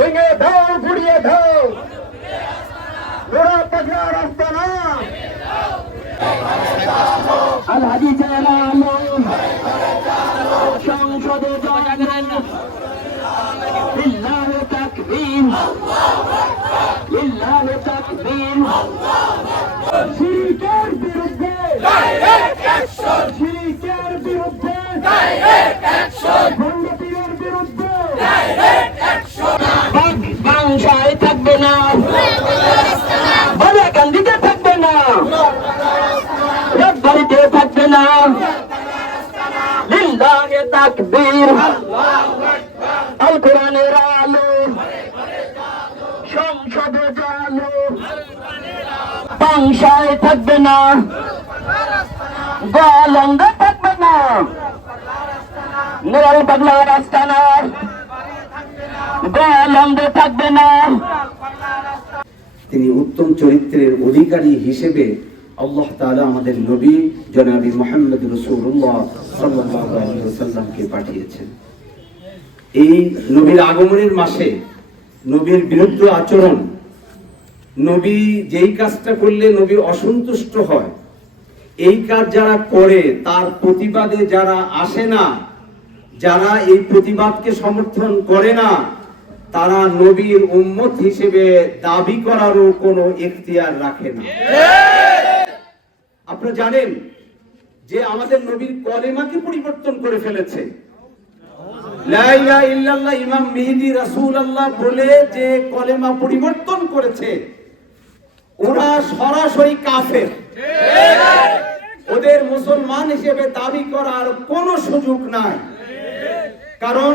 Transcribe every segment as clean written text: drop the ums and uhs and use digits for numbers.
ভেঙে দাও, গুড়িয়ে দাও, নোরা পাগলার আস্তানা আলহাজি জেলা আলম সংসদে লিল্লাহি তাকবীর, লিল্লাহি তাকবীর। শিরকের বিরুদ্ধে ডাইরেক্ট অ্যাকশন, শিরকের বিরুদ্ধে ডাইরেক্ট অ্যাকশন, ভণ্ডপীরের বিরুদ্ধে ডাইরেক্ট অ্যাকশন। বাংশায় থাকবে না, বালিয়াকান্দিতে থাকবে না, রাজবাড়িতে থাকবে না। লিল্লাহি তাকবীর, আল কোরআনের আলো সংসদে জালো। বাংশায় থাকবে না, গোয়ালন্দে থাকবে না, নোয়াল পাগলার আস্তানা গোয়ালন্দে থাকবে না। তিনি উত্তম চরিত্রের অধিকারী হিসেবে আল্লাহ তাআলা আমাদের নবী জনাবি মুহাম্মদ রাসূলুল্লাহ সাল্লাল্লাহু আলাইহি ওয়াসাল্লামকে পাঠিয়েছেন। এই নবীর আগমনের মাসে নবীর বিরুদ্ধে আচরণ, নবী যেই কাজটা করলে নবী অসন্তুষ্ট হয়, এই কাজ যারা করে তার প্রতিবাদে যারা আসে না, যারা এই প্রতিবাদকে সমর্থন করে না, তারা নবীর উম্মত হিসেবে দাবি করারও কোনো এখতিয়ার রাখে না। আপনারা জানেন যে আমাদের নবীর কলেমাকে পরিবর্তন করে ফেলেছে। লা ইলাহা ইল্লাল্লাহ ইমাম মেহেদী রাসূলুল্লাহ বলে যে কলেমা পরিবর্তন করেছে, ওরা সরাসরি কাফের। ওদের মুসলমান হিসেবে দাবি করার কোনো সুযোগ নাই। কারণ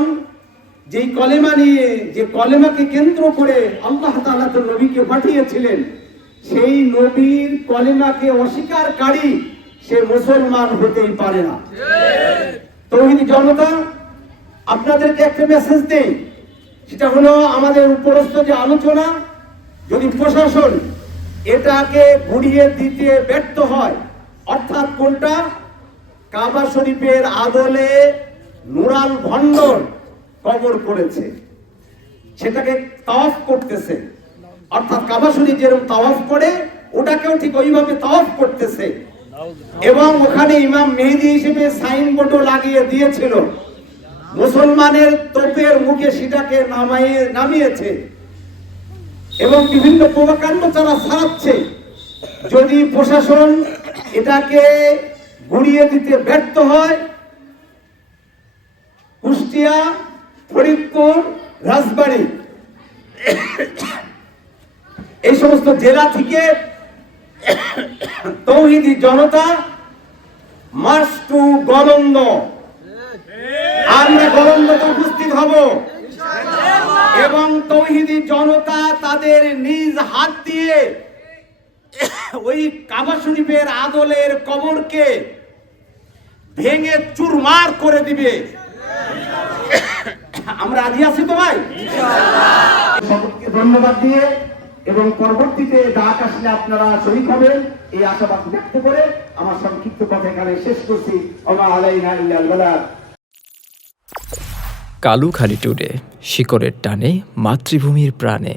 যেই কলেমা নিয়ে, যে কলেমাকে কেন্দ্র করে আল্লাহ তাআলা তো নবীকে পাঠিয়েছিলেন, সেই নবীর কলেমাকে অস্বীকারী সে মুসলমান হতেই পারে না। তাওহীদি জনতা, আপনাদেরকে একটা মেসেজ দেই, সেটা হলো আমাদের উপরস্থ যে আলোচনা, যদি প্রশাসন এটাকে ঘুরিয়ে দিতে ব্যর্থ হয়, অর্থাৎ কোনটা, কাবা শরীফের আদলে নুরাল ভণ্ডর কবর করেছে, সেটাকে তাওয়াফ করতেছে, অর্থাৎ কাবা শরীফ যেরকম তাওয়াফ করে ওটাকেও ঠিক ওইভাবে তাওয়াফ করতেছে, এবং ওখানে ইমাম মেহেদী হিসেবে সাইনবোর্ডও লাগিয়ে দিয়েছিল, মুসলমানের তোপের মুখে সেটাকে নামিয়েছে এবং বিভিন্ন প্রভাকাণ্ড তারা ছাড়াচ্ছে। যদি প্রশাসন এটাকে ঘুরিয়ে দিতে ব্যর্থ হয়, কুষ্টিয়া, ফরিদপুর, রাজবাড়ী এই সমস্ত জেলা থেকে তাওহীদি জনতা মার্চ টু গলন্দ, আমরা গলন্দতে উপস্থিত হব এবং তাওহীদি জনতা তাদের নিজ হাত দিয়ে ওই কাবা শরীফের আদলের কবরকে ভেঙে চুরমার করে দিবে। আমরা রাজি আছি তো ভাই? সকলকে ধন্যবাদ দিয়ে এবং পরবর্তীতে ডাক আসলে আপনারা শরীক হবেন এই আশাবাদ ব্যক্ত করে আমার সংক্ষিপ্ত কথা এখানে শেষ করছি। ওমা আলাইনা ইল্লাল বালাগ। কালুখালী টুডে, শিকড়ের টানে মাতৃভূমির প্রাণে।